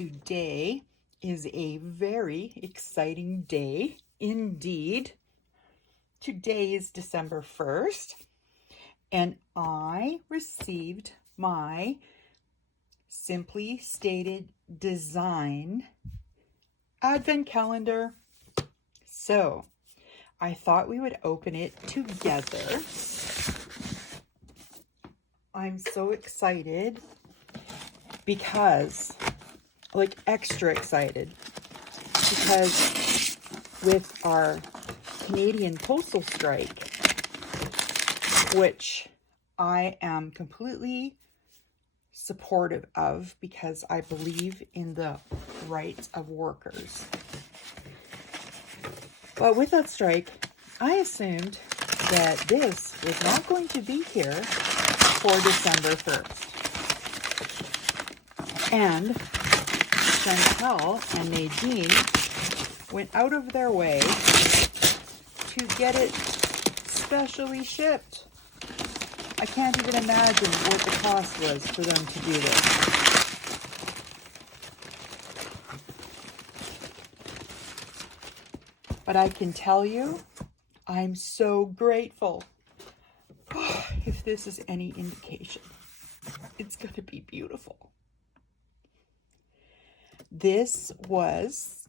Today is a very exciting day indeed. Today is December 1st, and I received my Simply Stated Design advent calendar. So I thought we would open it together. I'm so excited because, like, extra excited, because with our Canadian postal strike, which I am completely supportive of because I believe in the rights of workers. But with that strike, I assumed that this was not going to be here for December 1st. And Chantel and Nadine went out of their way to get it specially shipped. I can't even imagine what the cost was for them to do this. But I can tell you, I'm so grateful. If this is any indication, it's going to be beautiful. This was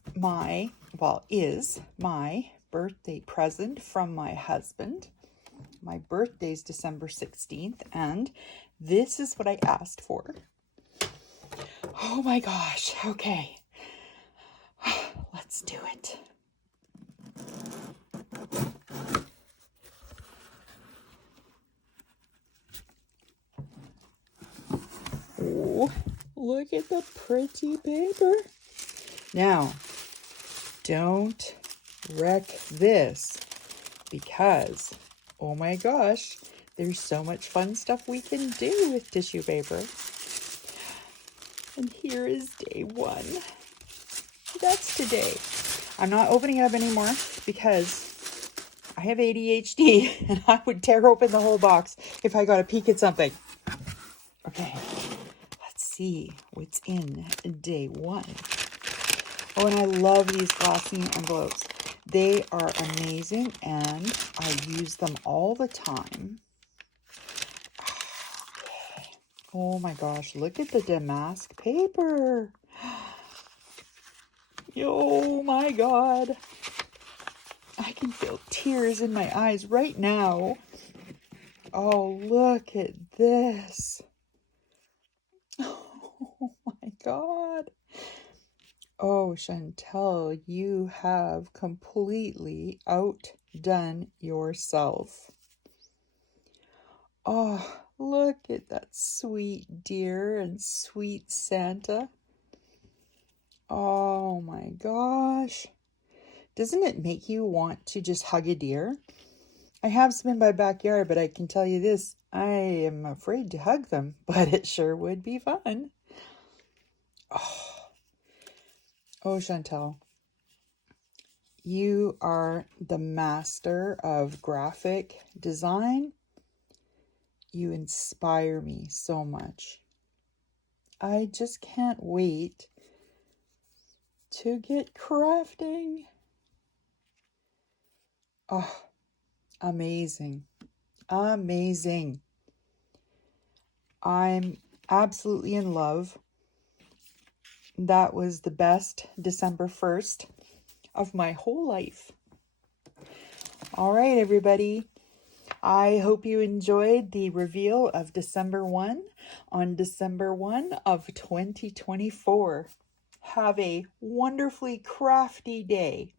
is my birthday present from my husband. My birthday's December 16th, and this is what I asked for. Oh my gosh, okay. Let's do it. Oh, look at the pretty paper. Now, don't wreck this because, oh my gosh, there's so much fun stuff we can do with tissue paper. And here is day one. That's today. I'm not opening it up anymore because I have ADHD and I would tear open the whole box if I got a peek at something. Okay, let's see what's in day one. Oh, and I love these glossy envelopes. They are amazing, and I use them all the time. Okay. Oh my gosh, look at the damask paper. Oh my God. I can feel tears in my eyes right now. Oh, look at this. Oh my God. Oh, Chantel, you have completely outdone yourself. Oh, look at that sweet deer and sweet Santa. Oh my gosh. Doesn't it make you want to just hug a deer? I have some in my backyard, but I can tell you this, I am afraid to hug them, but it sure would be fun. Oh, Chantel, you are the master of graphic design. You inspire me so much. I just can't wait to get crafting. Oh, amazing. Amazing. I'm absolutely in love. That was the best December 1st of my whole life. All right, everybody. I hope you enjoyed the reveal of December 1 on December 1 of 2024. Have a wonderfully crafty day.